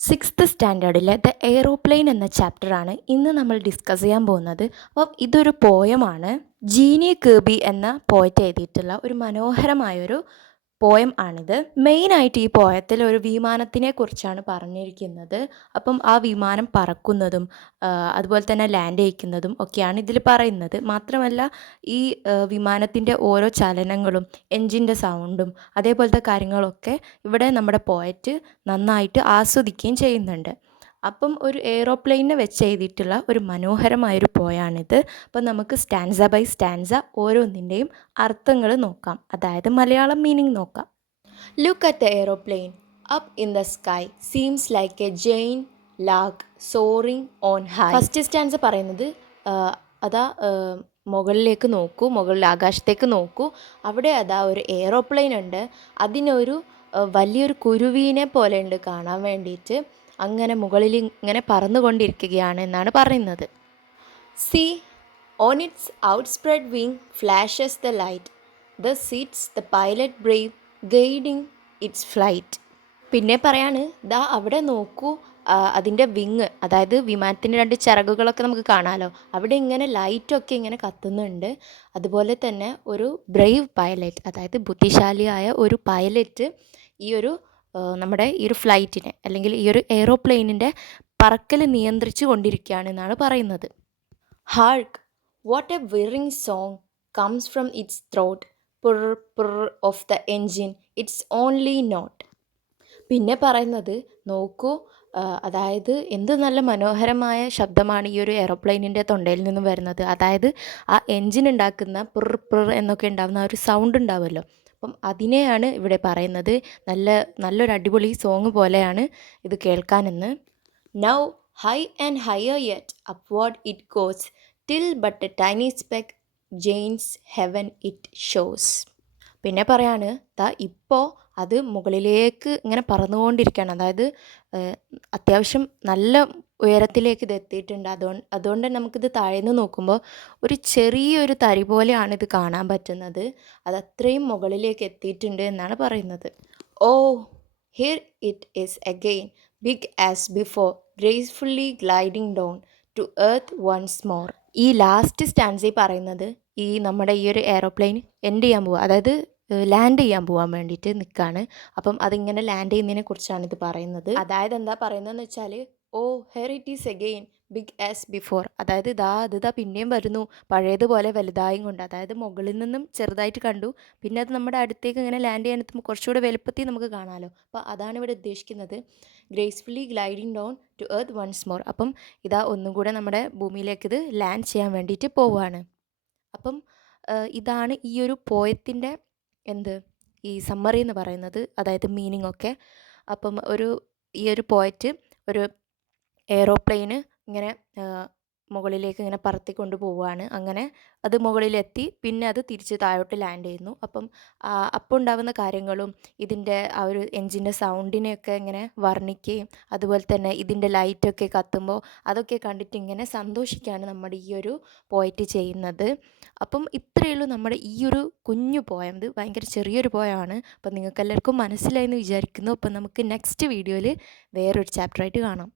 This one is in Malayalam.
സിക്സ്ത് സ്റ്റാൻഡേർഡിലെ ദ എയ്റോപ്ലെയിൻ എന്ന ചാപ്റ്ററാണ് ഇന്ന് നമ്മൾ ഡിസ്കസ് ചെയ്യാൻ പോകുന്നത്. അപ്പം ഇതൊരു പോയമാണ്. ജീനി കേബി എന്ന പോയറ്റ് എഴുതിയിട്ടുള്ള ഒരു മനോഹരമായൊരു പോയം ആണിത്. മെയിനായിട്ട് ഈ പോയത്തിൽ ഒരു വിമാനത്തിനെ കുറിച്ചാണ് പറഞ്ഞിരിക്കുന്നത്. അപ്പം ആ വിമാനം പറക്കുന്നതും അതുപോലെ തന്നെ ലാൻഡ് ചെയ്യിക്കുന്നതും ഒക്കെയാണ് ഇതിൽ പറയുന്നത്. മാത്രമല്ല ഈ വിമാനത്തിൻ്റെ ഓരോ ചലനങ്ങളും എൻജിൻ്റെ സൗണ്ടും അതേപോലത്തെ കാര്യങ്ങളൊക്കെ ഇവിടെ നമ്മുടെ പോയറ്റ് നന്നായിട്ട് ആസ്വദിക്കുകയും ചെയ്യുന്നുണ്ട്. അപ്പം ഒരു എയ്റോപ്ലെയിനെ വെച്ച് എഴുതിയിട്ടുള്ള ഒരു മനോഹരമായൊരു പോയാണിത്. അപ്പം നമുക്ക് സ്റ്റാൻസ ബൈ സ്റ്റാൻസ ഓരോന്നിൻ്റെയും അർത്ഥങ്ങൾ നോക്കാം, അതായത് മലയാളം മീനിങ് നോക്കാം. Look at the aeroplane up in the sky seems like a giant lark soaring on high. First stanza പറയുന്നത് അതാ മുകളിലേക്ക് നോക്കൂ, മുകളിൽ ആകാശത്തേക്ക് നോക്കൂ, അവിടെ അതാ ഒരു എയ്റോപ്ലെയിൻ ഉണ്ട്, അതിനൊരു വലിയൊരു കുരുവീനെ പോലെ ഉണ്ട് കാണാൻ വേണ്ടിയിട്ട്, അങ്ങനെ മുകളിൽ ഇങ്ങനെ പറന്നുകൊണ്ടിരിക്കുകയാണ് എന്നാണ് പറയുന്നത്. See on its outspread wing flashes the light, there sits the pilot brave guiding its flight. പിന്നെ പറയാണ്, ദാ അവിടെ നോക്കൂ, അതിൻ്റെ വിങ്, അതായത് വിമാനത്തിൻ്റെ രണ്ട് ചിറകുകളൊക്കെ നമുക്ക് കാണാമല്ലോ, അവിടെ ഇങ്ങനെ ലൈറ്റൊക്കെ ഇങ്ങനെ കത്തുന്നുണ്ട്. അതുപോലെ തന്നെ ഒരു ബ്രേവ് പൈലറ്റ്, അതായത് ബുദ്ധിശാലിയായ ഒരു പൈലറ്റ് ഈ ഒരു നമ്മുടെ ഈ ഒരു ഫ്ലൈറ്റിനെ അല്ലെങ്കിൽ ഈ ഒരു എയ്റോപ്ലെയിനിൻ്റെ പറക്കൽ നിയന്ത്രിച്ചു കൊണ്ടിരിക്കുകയാണെന്നാണ് പറയുന്നത്. Hark what a whirring song comes from its throat, purr purr of the engine its only note. പിന്നെ പറയുന്നത് നോക്കൂ, അതായത് എന്ത് നല്ല മനോഹരമായ ശബ്ദമാണ് ഈ ഒരു എയ്റോപ്ലെയിനിൻ്റെ തൊണ്ടയിൽ നിന്നും വരുന്നത്. അതായത് ആ എൻജിൻ ഉണ്ടാക്കുന്ന പുർ പുർ എന്നൊക്കെ ഉണ്ടാകുന്ന ആ ഒരു സൗണ്ട് ഉണ്ടാവുമല്ലോ, അപ്പം അതിനെയാണ് ഇവിടെ പറയുന്നത്. നല്ലൊരു അടിപൊളി സോങ് പോലെയാണ് ഇത് കേൾക്കാനെന്ന്. Now high and higher yet upward it goes till but a tiny speck against heaven it shows. പിന്നെ പറയാണ്, ഇപ്പോൾ അത് മുകളിലേക്ക് ഇങ്ങനെ പറന്നുകൊണ്ടിരിക്കുകയാണ്, അതായത് അത്യാവശ്യം നല്ല ഉയരത്തിലേക്ക് ഇത് എത്തിയിട്ടുണ്ട്. അതുകൊണ്ട് തന്നെ നമുക്കിത് താഴേന്ന് നോക്കുമ്പോൾ ഒരു ചെറിയൊരു തരി പോലെയാണ് ഇത് കാണാൻ പറ്റുന്നത്. അത് അത്രയും മുകളിലേക്ക് എത്തിയിട്ടുണ്ട് എന്നാണ് പറയുന്നത്. Oh here it is again big as before gracefully gliding down to earth once more. ഈ ലാസ്റ്റ് സ്റ്റാൻസിൽ പറയുന്നത് ഈ നമ്മുടെ ഈ ഒരു എയ്റോപ്ലെയിൻ എൻഡ് ചെയ്യാൻ പോവുക, അതായത് ലാൻഡ് ചെയ്യാൻ പോകാൻ വേണ്ടിയിട്ട് നിൽക്കുകയാണ്. അപ്പം അതിങ്ങനെ ലാൻഡ് ചെയ്യുന്നതിനെ കുറിച്ചാണ് ഇത് പറയുന്നത്. അതായത് എന്താ പറയുന്നതെന്ന് വെച്ചാൽ, oh here it is again big as before, അതായത് ഇതാ പിന്നെയും വരുന്നു പഴയതുപോലെ വലുതായും കൊണ്ട്. അതായത് മുകളിൽ നിന്നും ചെറുതായിട്ട് കണ്ടു, പിന്നെ അത് നമ്മുടെ അടുത്തേക്ക് ഇങ്ങനെ ലാൻഡ് ചെയ്യാനെത്തുമ്പോൾ കുറച്ചുകൂടെ വലുപ്പത്തിൽ നമുക്ക് കാണാമല്ലോ. അപ്പോൾ അതാണ് ഇവിടെ ഉദ്ദേശിക്കുന്നത്. Gracefully gliding down to earth once more. അപ്പം ഇതാ ഒന്നും കൂടെ നമ്മുടെ ഭൂമിയിലേക്ക് ഇത് ലാൻഡ് ചെയ്യാൻ വേണ്ടിയിട്ട് പോവുകയാണ്. അപ്പം ഇതാണ് ഈ ഒരു പോയത്തിൻ്റെ ഈ സമ്മറി എന്ന് പറയുന്നത്, അതായത് മീനിങ് ഒക്കെ. അപ്പം ഈ ഒരു പോയറ്റ് ഒരു എയ്റോപ്ലെയിന് ഇങ്ങനെ മുകളിലേക്ക് ഇങ്ങനെ പറത്തിക്കൊണ്ട് പോവുകയാണ്. അങ്ങനെ അത് മുകളിലെത്തി, പിന്നെ അത് തിരിച്ച് താഴോട്ട് ലാൻഡ് ചെയ്യുന്നു. അപ്പോൾ ഉണ്ടാകുന്ന കാര്യങ്ങളും ഇതിൻ്റെ ആ ഒരു എൻജിൻ്റെ സൗണ്ടിനെയൊക്കെ ഇങ്ങനെ വർണ്ണിക്കുകയും അതുപോലെ തന്നെ ഇതിൻ്റെ ലൈറ്റൊക്കെ കത്തുമ്പോൾ അതൊക്കെ കണ്ടിട്ട് ഇങ്ങനെ സന്തോഷിക്കുകയാണ് നമ്മുടെ ഈ ഒരു പോയറ്റ് ചെയ്യുന്നത്. അപ്പം ഇത്രയേ ഉള്ളൂ നമ്മുടെ ഈ ഒരു കുഞ്ഞു പോയം. ഇത് ഭയങ്കര ചെറിയൊരു പോയമാണ്. അപ്പം നിങ്ങൾക്ക് എല്ലാവർക്കും മനസ്സിലായെന്ന് വിചാരിക്കുന്നു. അപ്പം നമുക്ക് നെക്സ്റ്റ് വീഡിയോയിൽ വേറൊരു ചാപ്റ്ററായിട്ട് കാണാം.